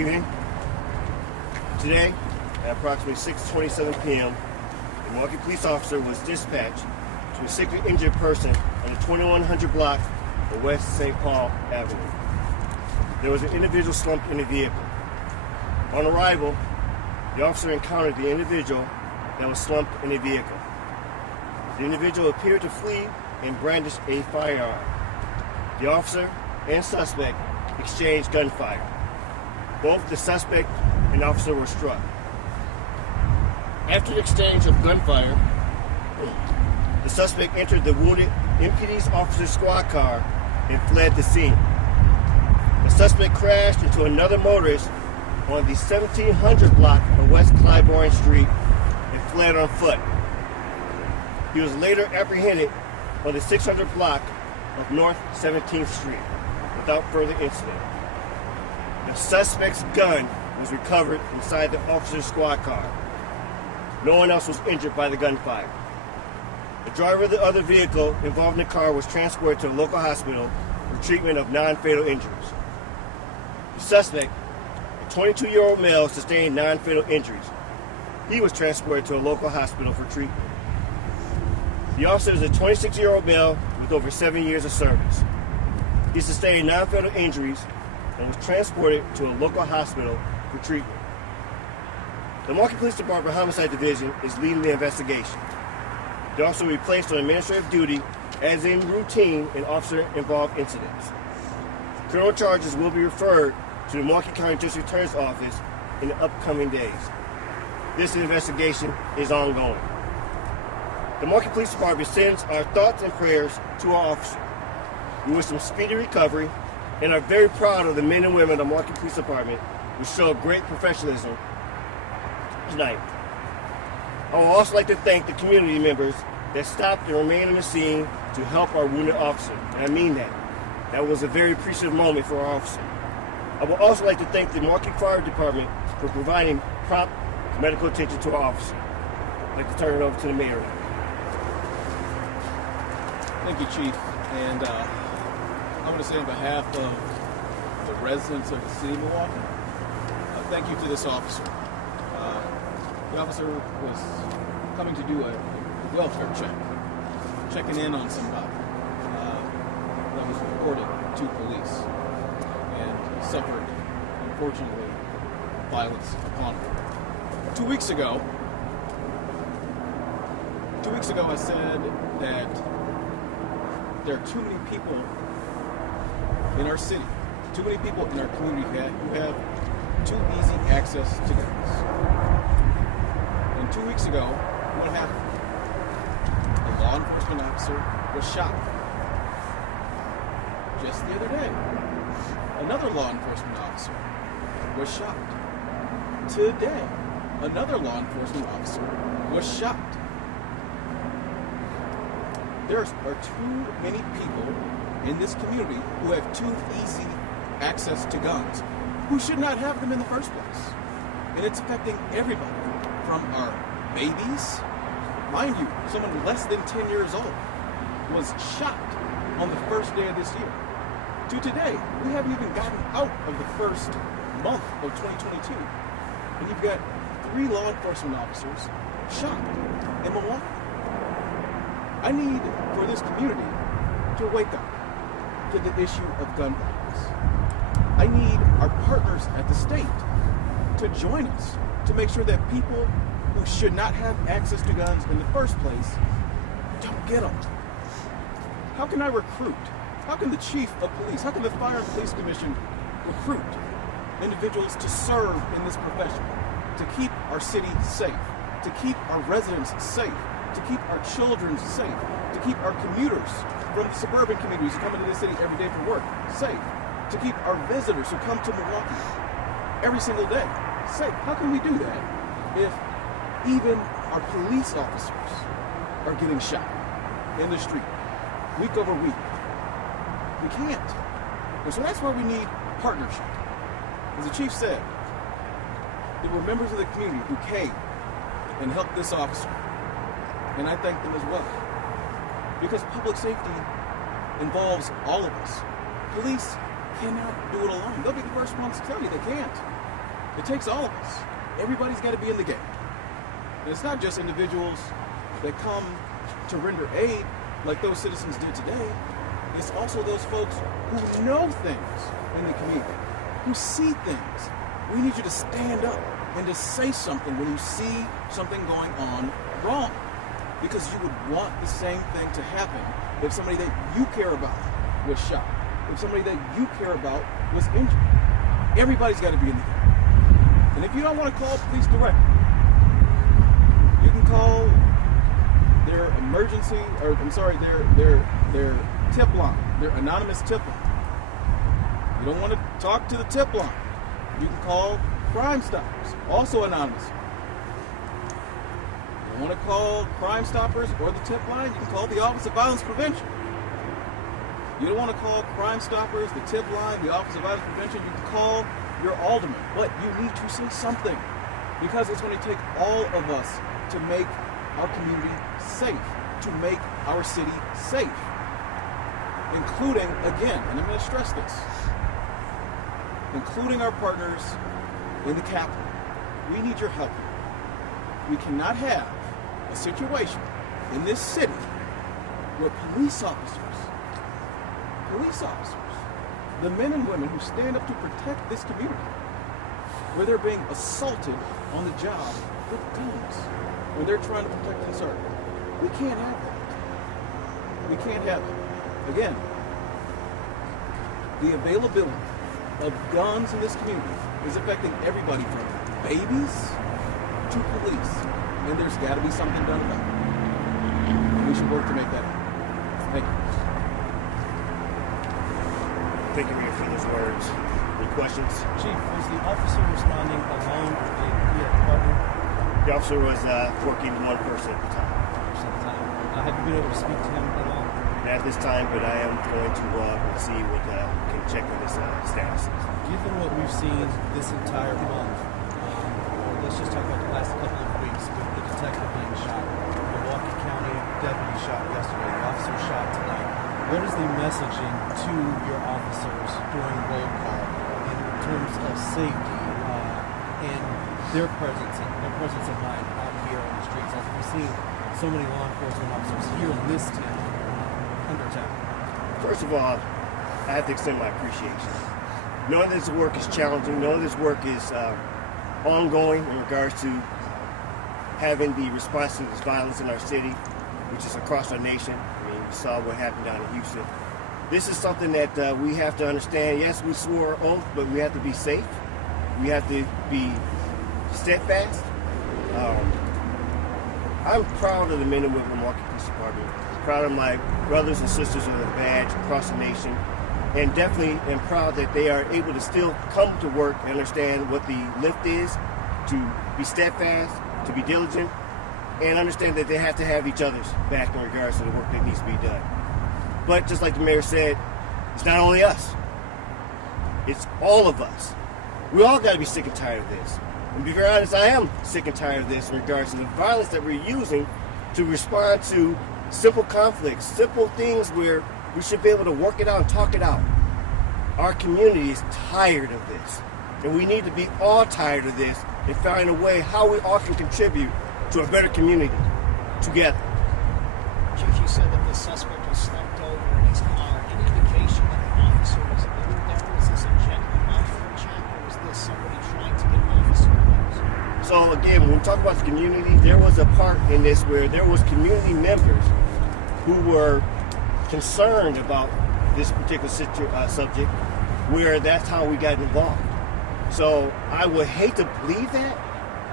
evening. Today, at approximately 6:27 p.m., a Milwaukee police officer was dispatched to a sickly injured person on the 2100 block of West St. Paul Avenue. There was an individual slumped in the vehicle. On arrival, the officer encountered the individual that was slumped in the vehicle. The individual appeared to flee and brandish a firearm. The officer and suspect exchanged gunfire. Both the suspect and officer were struck. After the exchange of gunfire, the suspect entered the wounded MPD's officer's squad car and fled the scene. The suspect crashed into another motorist on the 1700 block of West Clybourne Street and fled on foot. He was later apprehended on the 600 block of North 17th Street without further incident. The suspect's gun was recovered inside the officer's squad car. No one else was injured by the gunfire. The driver of the other vehicle involved in the car was transported to a local hospital for treatment of non-fatal injuries. The suspect, a 22-year-old male, sustained non-fatal injuries. He was transported to a local hospital for treatment. The officer is a 26-year-old male with over 7 years of service. He sustained non-fatal injuries and was transported to a local hospital for treatment. The Milwaukee Police Department Homicide Division is leading the investigation. The officer will be placed on administrative duty as in routine in officer-involved incidents. Criminal charges will be referred to the Milwaukee County District Attorney's Office in the upcoming days. This investigation is ongoing. The Milwaukee Police Department sends our thoughts and prayers to our officer. We wish him speedy recovery and are very proud of the men and women of the Milwaukee Police Department who showed great professionalism tonight. I would also like to thank the community members that stopped and remained on the scene to help our wounded officer. And I mean that. That was a very appreciative moment for our officer. I would also like to thank the Milwaukee Fire Department for providing prompt medical attention to our officer. I'd like to turn it over to the mayor now. Thank you, Chief. And I want to say on behalf of the residents of the city of Milwaukee, thank you to this officer. The officer was coming to do a welfare check, checking in on somebody that was reported to police and suffered, unfortunately, violence upon him. 2 weeks ago, I said that there are too many people in our city, too many people in our community who have too easy access to guns. And 2 weeks ago, what happened? A law enforcement officer was shot. Just the other day, another law enforcement officer was shot. Today, another law enforcement officer was shot. There are too many people in this community who have too easy access to guns, who should not have them in the first place. And it's affecting everybody, from our babies. Mind you, someone less than 10 years old was shot on the first day of this year. To today, we haven't even gotten out of the first month of 2022. And you've got 3 law enforcement officers shot in Milwaukee. I need for this community to wake up to the issue of gun violence. I need our partners at the state to join us to make sure that people who should not have access to guns in the first place don't get them. How can I recruit? How can the chief of police, how can the Fire and Police Commission recruit individuals to serve in this profession, to keep our city safe, to keep our residents safe, to keep our children safe, to keep our commuters from the suburban communities who come into the city every day for work safe, to keep our visitors who come to Milwaukee every single day safe? How can we do that if even our police officers are getting shot in the street week over week? We can't. And so that's why we need partnership. As the chief said, there were members of the community who came and helped this officer. And I thank them as well. Because public safety involves all of us. Police cannot do it alone. They'll be the first ones to tell you they can't. It takes all of us. Everybody's got to be in the game. And it's not just individuals that come to render aid like those citizens did today. It's also those folks who know things in the community, who see things. We need you to stand up and to say something when you see something going on wrong. Because you would want the same thing to happen if somebody that you care about was shot, if somebody that you care about was injured. Everybody's got to be in the game. And if you don't want to call police directly, you can call their emergency, or I'm sorry, their tip line, their anonymous tip line. You don't want to talk to the tip line, you can call Crime Stoppers, also anonymous. You don't want to call Crime Stoppers or the tip line, you can call the Office of Violence Prevention. You don't want to call Crime Stoppers, the tip line, the Office of Violence Prevention, you can call your alderman. But you need to say something, because it's going to take all of us to make our community safe, to make our city safe. Including, again, and I'm going to stress this, including our partners in the Capitol. We need your help here. We cannot have a situation in this city where police officers, the men and women who stand up to protect this community, where they're being assaulted on the job with guns, when they're trying to protect and serve. We can't have that. We can't have it. Again, the availability of guns in this community is affecting everybody from babies to police, and there's got to be something done about it. We should work to make that happen. Thank you. Thank you, Mayor, for those words. Any questions? Chief, was the officer responding alone, or did he have a partner? The officer was working one person at the time. Have you been able to speak to him at all? Not at this time, but I am going to see what can check on his status. Given what we've seen this entire month, or let's just talk about the last couple of weeks, with the detective being shot, Milwaukee County deputy shot yesterday, the officer shot tonight. What is the messaging to your officers during roll call in terms of safety and their presence of mind out here on the streets, as we've seen so many law enforcement officers here in this town under attack? First of all, I have to extend my appreciation. Knowing this work is challenging, knowing this work is ongoing in regards to having the response to this violence in our city, which is across our nation. I mean, we saw what happened down in Houston. This is something that we have to understand. Yes, we swore an oath, but we have to be safe. We have to be steadfast. I'm proud of the men and women of the Milwaukee Police Department. Proud of my brothers and sisters with a badge across the nation. And definitely am proud that they are able to still come to work and understand what the lift is, to be steadfast, to be diligent, and understand that they have to have each other's back in regards to the work that needs to be done. But just like the mayor said, it's not only us. It's all of us. We all got to be sick and tired of this. And to be very honest, I am sick and tired of this in regards to the violence that we're using to respond to simple conflicts, simple things where we should be able to work it out and talk it out. Our community is tired of this. And we need to be all tired of this and find a way how we all can contribute to a better community together. Chief, you said that the suspect was slumped over in his car. Any indication that the officer was injured there? Was this a genuine welfare check, or was this somebody trying to get an officer close? So again, when we talk about the community, there was a part in this where there was community members who were concerned about this particular subject, where that's how we got involved. So I would hate to believe that.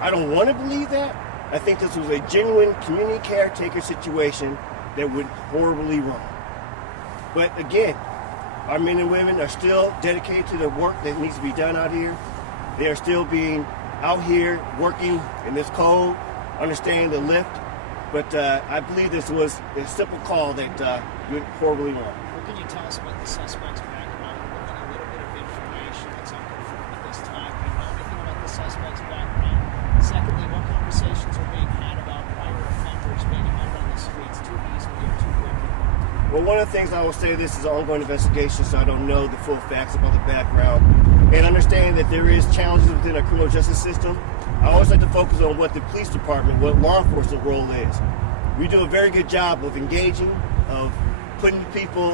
I don't want to believe that. I think this was a genuine community caretaker situation that went horribly wrong. But again, our men and women are still dedicated to the work that needs to be done out here. They are still being out here working in this cold, understanding the lift. But I believe this was a simple call that went horribly wrong. What can you tell us about the suspect's background? We're looking a little bit of information that's unconfirmed at this time. Do you know anything about the suspect's background? Secondly, what conversations are being had about prior offenders being out on the streets too easily or too quickly? Well, one of the things I will say, this is an ongoing investigation, so I don't know the full facts about the background. And understand that there is challenges within our criminal justice system. I always like to focus on what the police department, what law enforcement role is. We do a very good job of engaging, of putting people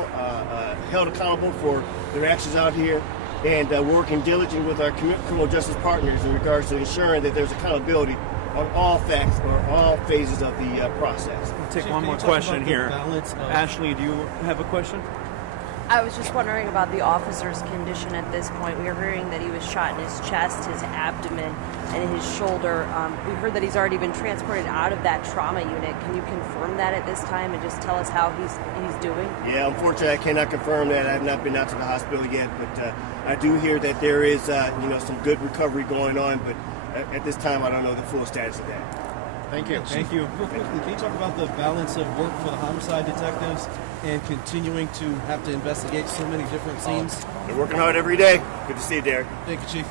held accountable for their actions out here, and working diligently with our criminal justice partners in regards to ensuring that there's accountability on all facts or all phases of the process. We'll take Chief, one can more you talk question about the here. balance of- Ashley, do you have a question? I was just wondering about the officer's condition at this point. We are hearing that he was shot in his chest, his abdomen, and his shoulder. We heard that he's already been transported out of that trauma unit. Can you confirm that at this time and just tell us how he's doing? Yeah, unfortunately, I cannot confirm that. I have not been out to the hospital yet, but I do hear that there is, some good recovery going on. But at this time, I don't know the full status of that. Thank you. Thank you. Real quickly, can you talk about the balance of work for the homicide detectives and continuing to have to investigate so many different scenes? They're working hard every day. Good to see you, Derek. Thank you, Chief.